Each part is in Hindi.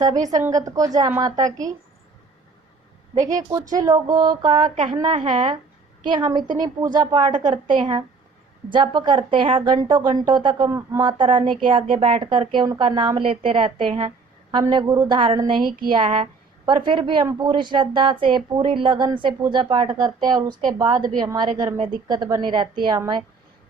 सभी संगत को जय माता की। देखिए, कुछ लोगों का कहना है कि हम इतनी पूजा पाठ करते हैं, जप करते हैं, घंटों घंटों तक माता रानी के आगे बैठ करके उनका नाम लेते रहते हैं, हमने गुरु धारण नहीं किया है, पर फिर भी हम पूरी श्रद्धा से, पूरी लगन से पूजा पाठ करते हैं और उसके बाद भी हमारे घर में दिक्कत बनी रहती है, हमें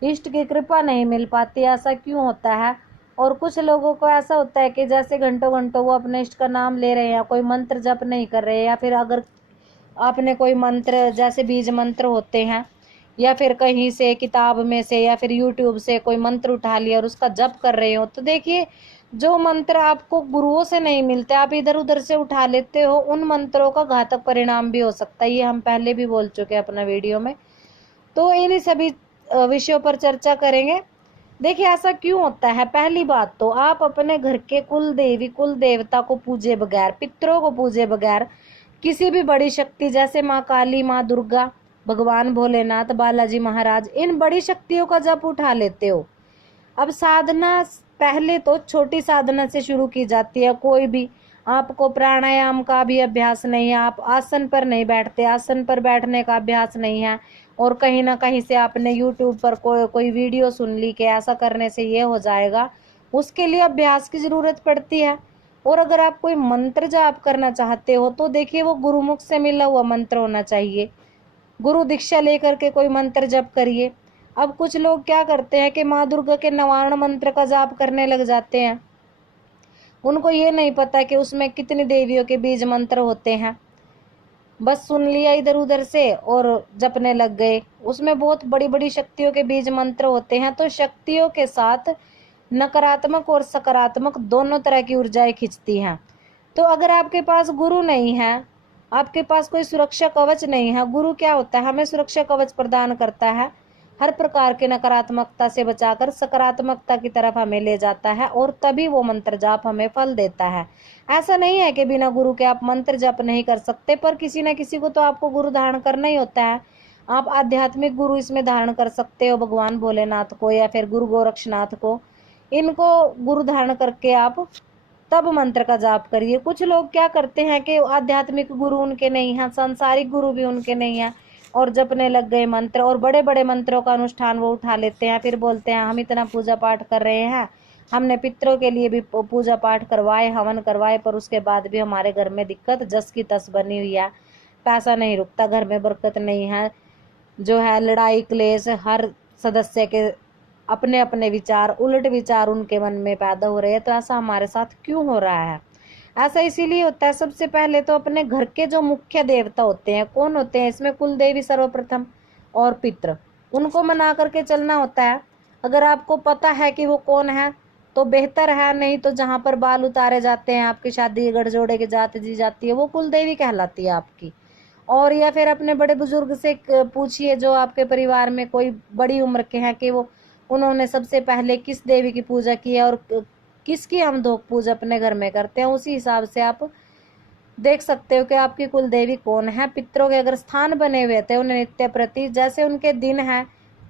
इष्ट की कृपा नहीं मिल पाती। ऐसा क्यों होता है? और कुछ लोगों को ऐसा होता है कि जैसे घंटों घंटों वो अपने इष्ट का नाम ले रहे हैं, कोई मंत्र जप नहीं कर रहे, या फिर अगर आपने कोई मंत्र जैसे बीज मंत्र होते हैं, या फिर कहीं से किताब में से या फिर यूट्यूब से कोई मंत्र उठा लिया और उसका जप कर रहे हो, तो देखिए जो मंत्र आपको गुरुओं से नहीं मिलते, आप इधर उधर से उठा लेते हो, उन मंत्रों का घातक परिणाम भी हो सकता है। ये हम पहले भी बोल चुके हैं अपना वीडियो में, तो इन्हीं सभी विषयों पर चर्चा करेंगे। देखिए, ऐसा क्यों होता है? पहली बात तो आप अपने घर के कुल देवी कुल देवता को पूजे बगैर, पितरों को पूजे बगैर, किसी भी बड़ी शक्ति जैसे माँ काली, माँ दुर्गा, भगवान भोलेनाथ, बालाजी महाराज, इन बड़ी शक्तियों का जप उठा लेते हो। अब साधना पहले तो छोटी साधना से शुरू की जाती है। कोई भी आपको प्राणायाम का भी अभ्यास नहीं है, आप आसन पर नहीं बैठते, आसन पर बैठने का अभ्यास नहीं है, और कहीं ना कहीं से आपने यूट्यूब पर कोई वीडियो सुन ली कि ऐसा करने से ये हो जाएगा, उसके लिए अभ्यास की जरूरत पड़ती है। और अगर आप कोई मंत्र जाप करना चाहते हो तो देखिए वो गुरुमुख से मिला हुआ मंत्र होना चाहिए, गुरु दीक्षा लेकर के कोई मंत्र जप करिए। अब कुछ लोग क्या करते हैं कि माँ दुर्गा के नवारण मंत्र का जाप करने लग जाते हैं, उनको ये नहीं पता कि उसमें कितनी देवियों के बीज मंत्र होते हैं, बस सुन लिया इधर उधर से और जपने लग गए। उसमें बहुत बड़ी बड़ी शक्तियों के बीज मंत्र होते हैं, तो शक्तियों के साथ नकारात्मक और सकारात्मक दोनों तरह की ऊर्जाएं खिंचती हैं। तो अगर आपके पास गुरु नहीं है, आपके पास कोई सुरक्षा कवच नहीं है, गुरु क्या होता है? हमें सुरक्षा कवच प्रदान करता है, हर प्रकार के नकारात्मकता से बचाकर सकारात्मकता की तरफ हमें ले जाता है, और तभी वो मंत्र जाप हमें फल देता है। ऐसा नहीं है कि बिना गुरु के आप मंत्र जप नहीं कर सकते, पर किसी न किसी को तो आपको गुरु धारण करना ही होता है। आप आध्यात्मिक गुरु इसमें धारण कर सकते हो, भगवान भोलेनाथ को या फिर गुरु गोरक्षनाथ को, इनको गुरु धारण करके आप तब मंत्र का जाप करिए। कुछ लोग क्या करते हैं कि आध्यात्मिक गुरु उनके नहीं है, सांसारिक गुरु भी उनके नहीं है, और जपने लग गए मंत्र, और बड़े बड़े मंत्रों का अनुष्ठान वो उठा लेते हैं, फिर बोलते हैं हम इतना पूजा पाठ कर रहे हैं, हमने पितरों के लिए भी पूजा पाठ करवाए, हवन करवाए, पर उसके बाद भी हमारे घर में दिक्कत जस की तस बनी हुई है, पैसा नहीं रुकता, घर में बरकत नहीं है, जो है लड़ाई क्लेश, हर सदस्य के अपने अपने विचार, उलट विचार उनके मन में पैदा हो रहे हैं। तो ऐसा हमारे साथ क्यों हो रहा है? ऐसा इसीलिए होता है, सबसे पहले तो अपने घर के जो मुख्य देवता होते हैं, कौन होते हैं इसमें? कुल देवी सर्वप्रथम, और पितृ, उनको मना करके चलना होता है। अगर आपको पता है कि वो कौन है तो बेहतर है, नहीं तो जहाँ पर बाल उतारे जाते हैं, आपकी शादी गठजोड़े की जात दी जाती है, वो कुल देवी कहलाती है आपकी। और या फिर अपने बड़े बुजुर्ग से पूछिए जो आपके परिवार में कोई बड़ी उम्र के हैं कि वो उन्होंने सबसे पहले किस देवी की पूजा की है और किसकी हम धोक पूजा अपने घर में करते हैं, उसी हिसाब से आप देख सकते हो कि आपकी कुल देवी कौन है। पितरों के अगर स्थान बने हुए थे उन्हें नित्य प्रति, जैसे उनके दिन है,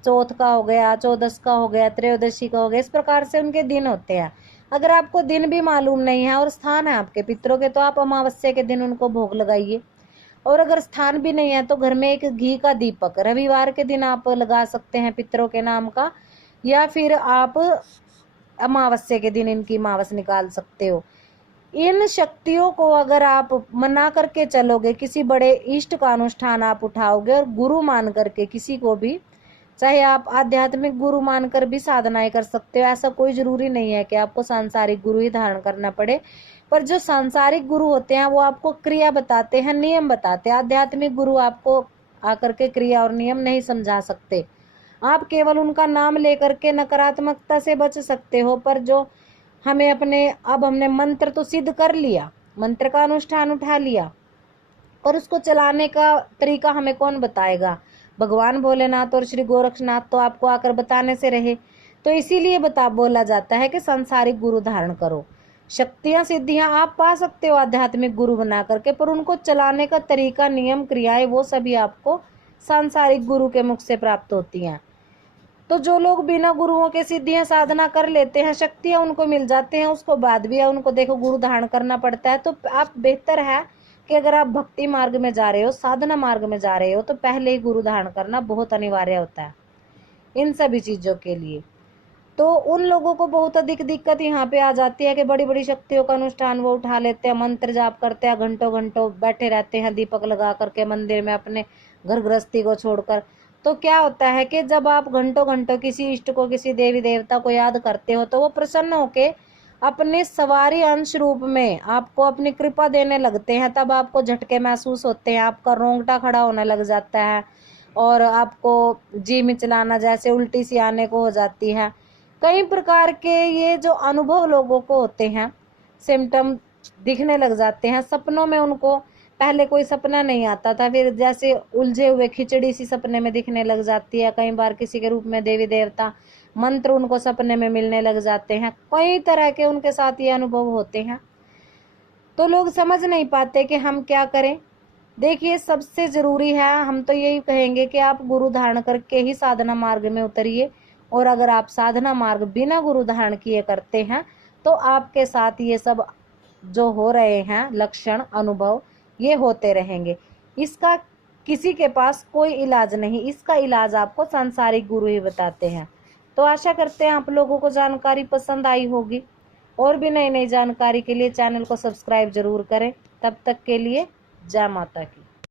चौथ का हो गया, चौदस का हो गया, त्रयोदशी का हो गया, इस प्रकार से उनके दिन होते हैं। अगर आपको दिन भी मालूम नहीं है और स्थान है आपके पितरों के, तो आप अमावस्या के दिन उनको भोग लगाइए। और अगर स्थान भी नहीं है तो घर में एक घी का दीपक रविवार के दिन आप लगा सकते हैं पितरों के नाम का, या फिर आप अमावस्या के दिन इनकी अमावस निकाल सकते हो। इन शक्तियों को अगर आप मना करके चलोगे, किसी बड़े इष्ट का अनुष्ठान आप उठाओगे और गुरु मान करके किसी को भी, चाहे आप आध्यात्मिक गुरु मानकर भी साधनाएं कर सकते हो, ऐसा कोई जरूरी नहीं है कि आपको सांसारिक गुरु ही धारण करना पड़े। पर जो सांसारिक गुरु होते हैं वो आपको क्रिया बताते हैं, नियम बताते हैं। आध्यात्मिक गुरु आपको आकर के क्रिया और नियम नहीं समझा सकते, आप केवल उनका नाम लेकर के नकारात्मकता से बच सकते हो। पर जो हमें अपने, अब हमने मंत्र तो सिद्ध कर लिया, मंत्र का अनुष्ठान उठा लिया, और उसको चलाने का तरीका हमें कौन बताएगा? भगवान भोलेनाथ और श्री गोरक्षनाथ तो आपको आकर बताने से रहे। तो इसीलिए बोला जाता है कि सांसारिक गुरु धारण करो। शक्तियां सिद्धियां आप पा सकते हो आध्यात्मिक गुरु बना करके, पर उनको चलाने का तरीका, नियम, क्रियाएं, वो सभी आपको सांसारिक गुरु के मुख से प्राप्त होती हैं। तो जो लोग बिना गुरुओं के सिद्धियां साधना कर लेते हैं, शक्तियां उनको मिल जाते हैं, उसको बाद भी उनको देखो गुरु धारण करना पड़ता है। तो आप बेहतर है कि अगर आप भक्ति मार्ग में जा रहे हो, साधना मार्ग में जा रहे हो, तो पहले ही गुरु धारण करना बहुत अनिवार्य होता है इन सभी चीजों के लिए। तो उन लोगों को बहुत अधिक दिक्कत यहाँ पे आ जाती है कि बड़ी बड़ी शक्तियों का अनुष्ठान वो उठा लेते हैं, मंत्र जाप करते हैं, घंटों घंटों बैठे रहते हैं दीपक लगा करके मंदिर में अपने घर गृहस्थी को छोड़कर। तो क्या होता है कि जब आप घंटों घंटों किसी इष्ट को, किसी देवी देवता को याद करते हो, तो वो प्रसन्न होके अपने सवारी अंश रूप में आपको अपनी कृपा देने लगते हैं। तब आपको झटके महसूस होते हैं, आपका रोंगटा खड़ा होने लग जाता है और आपको जी मिचलाना जैसे उल्टी सी आने को हो जाती है। कई प्रकार के ये जो अनुभव लोगों को होते हैं, सिम्टम दिखने लग जाते हैं सपनों में। उनको पहले कोई सपना नहीं आता था, फिर जैसे उलझे हुए खिचड़ी सी सपने में दिखने लग जाती है। कई बार किसी के रूप में देवी देवता मंत्र उनको सपने में मिलने लग जाते हैं। कई तरह के उनके साथ ये अनुभव होते हैं। तो लोग समझ नहीं पाते कि हम क्या करें। देखिए, सबसे जरूरी है, हम तो यही कहेंगे कि आप गुरु धारण करके ही साधना मार्ग में उतरिए। और अगर आप साधना मार्ग बिना गुरु धारण किए करते हैं, तो आपके साथ ये सब जो हो रहे हैं लक्षण, अनुभव, ये होते रहेंगे। इसका किसी के पास कोई इलाज नहीं, इसका इलाज आपको सांसारिक गुरु ही बताते हैं। तो आशा करते हैं आप लोगों को जानकारी पसंद आई होगी। और भी नई नई जानकारी के लिए चैनल को सब्सक्राइब जरूर करें। तब तक के लिए जय माता की।